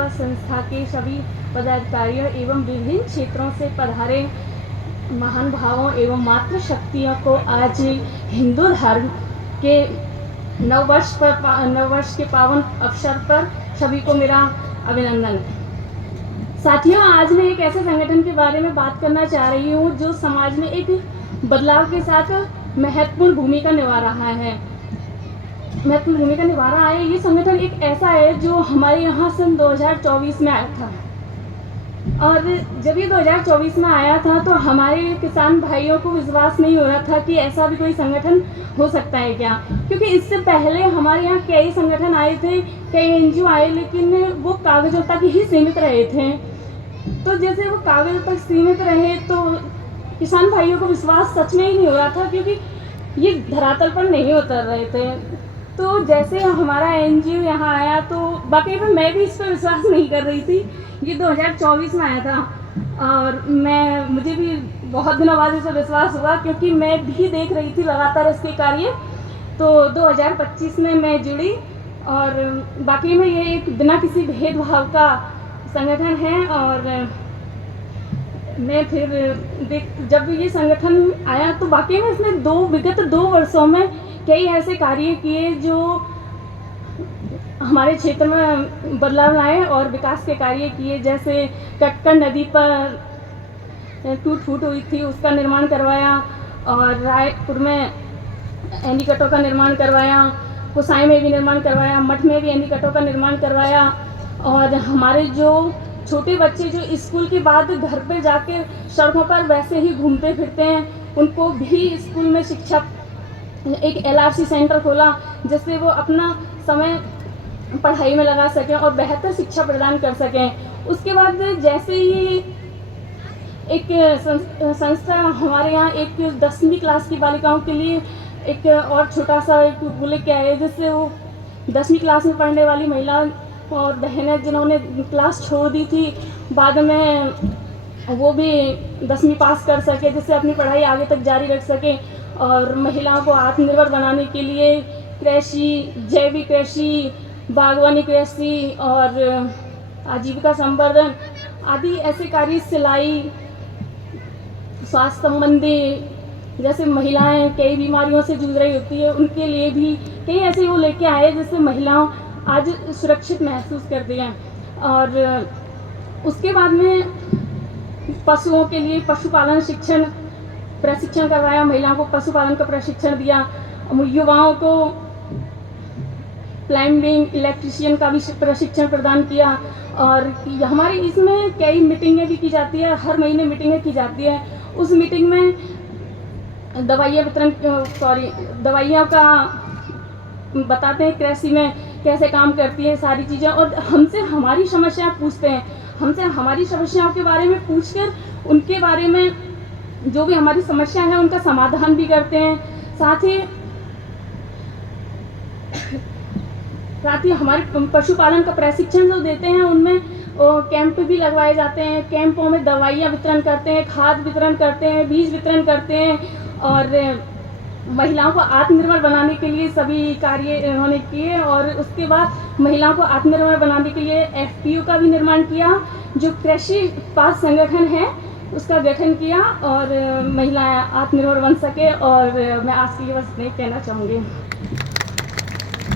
सेवा संस्था के सभी पदाधिकारियों एवं विभिन्न क्षेत्रों से पधारे महान भावों एवं मातृशक्तियों को आज हिंदू धर्म के नववर्ष के पावन अवसर पर सभी को मेरा अभिनंदन। साथियों, आज मैं एक ऐसे संगठन के बारे में बात करना चाह रही हूँ जो समाज में एक बदलाव के साथ महत्वपूर्ण भूमिका निभा रहा है। ये संगठन एक ऐसा है जो हमारे यहाँ सन 2024 में आया था, और जब ये 2024 में आया था तो हमारे किसान भाइयों को विश्वास नहीं हो रहा था कि ऐसा भी कोई संगठन हो सकता है क्या, क्योंकि इससे पहले हमारे यहाँ कई संगठन आए थे, कई एनजीओ आए, लेकिन वो कागजों तक ही सीमित रहे थे। तो जैसे वो कागजों तक सीमित रहे तो किसान भाइयों को विश्वास सच में ही नहीं हो रहा था, क्योंकि ये धरातल पर नहीं उतर रहे थे। तो जैसे हमारा एनजीओ यहाँ आया तो वाकई में मैं भी इस पर विश्वास नहीं कर रही थी। ये 2024 में आया था और मुझे भी बहुत दिनों बाद इसे विश्वास हुआ, क्योंकि मैं भी देख रही थी लगातार इसके कार्य। तो 2025 में मैं जुड़ी और वाकई में ये एक बिना किसी भेदभाव का संगठन है। और मैं फिर जब ये संगठन आया तो वाकई में इसने विगत 2 वर्षों में कई ऐसे कार्य किए जो हमारे क्षेत्र में बदलाव लाए और विकास के कार्य किए। जैसे कटकड़ नदी पर टूट फूट हुई थी, उसका निर्माण करवाया, और रायपुर में एनीकटों का निर्माण करवाया, कुसाई में भी निर्माण करवाया, मठ में भी एनीकटों का निर्माण करवाया। और हमारे जो छोटे बच्चे जो स्कूल के बाद घर पे जाके सड़कों पर वैसे ही घूमते फिरते हैं, उनको भी स्कूल में शिक्षा एक LRC सेंटर खोला, जिससे वो अपना समय पढ़ाई में लगा सकें और बेहतर शिक्षा प्रदान कर सकें। उसके बाद जैसे ही एक संस्था हमारे यहाँ एक 10वीं क्लास की बालिकाओं के लिए एक और छोटा सा एक बोले क्या है, जिससे वो 10वीं क्लास में पढ़ने वाली महिला और बहनें जिन्होंने क्लास छोड़ दी थी, बाद में वो भी 10वीं पास कर सके, जिससे अपनी पढ़ाई आगे तक जारी रख सकें। और महिलाओं को आत्मनिर्भर बनाने के लिए कृषि, जैविक कृषि, बागवानी कृषि और आजीविका संवर्धन आदि ऐसे कार्य, सिलाई, स्वास्थ्य संबंधी, जैसे महिलाएं कई बीमारियों से जूझ रही होती है, उनके लिए भी कई ऐसे वो लेके आए जिससे महिलाओं आज सुरक्षित महसूस करती हैं। और उसके बाद में पशुओं के लिए पशुपालन प्रशिक्षण करवाया, महिलाओं को पशुपालन का प्रशिक्षण दिया, युवाओं को प्लम्बिंग, इलेक्ट्रीशियन का भी प्रशिक्षण प्रदान किया। और हमारी इसमें कई मीटिंगें भी की जाती है, हर महीने मीटिंगें की जाती है। उस मीटिंग में दवाइयाँ का बताते हैं, कृषि में कैसे काम करती है सारी चीज़ें, और हमसे हमारी समस्याएं पूछते हैं, हमसे हमारी समस्याओं के बारे में पूछकर उनके बारे में जो भी हमारी समस्या है उनका समाधान भी करते हैं। साथ ही हमारे पशुपालन का प्रशिक्षण जो देते हैं, उनमें कैंप भी लगवाए जाते हैं। कैंपों में दवाइयाँ वितरण करते हैं, खाद वितरण करते हैं, बीज वितरण करते हैं, और महिलाओं को आत्मनिर्भर बनाने के लिए सभी कार्य इन्होंने किए। और उसके बाद महिलाओं को आत्मनिर्भर बनाने के लिए FPO का भी निर्माण किया, जो कृषि उत्पाद संगठन है उसका गठन किया, और महिलाएं आत्मनिर्भर बन सके। और मैं आज के लिए बस नहीं कहना चाहूँगी।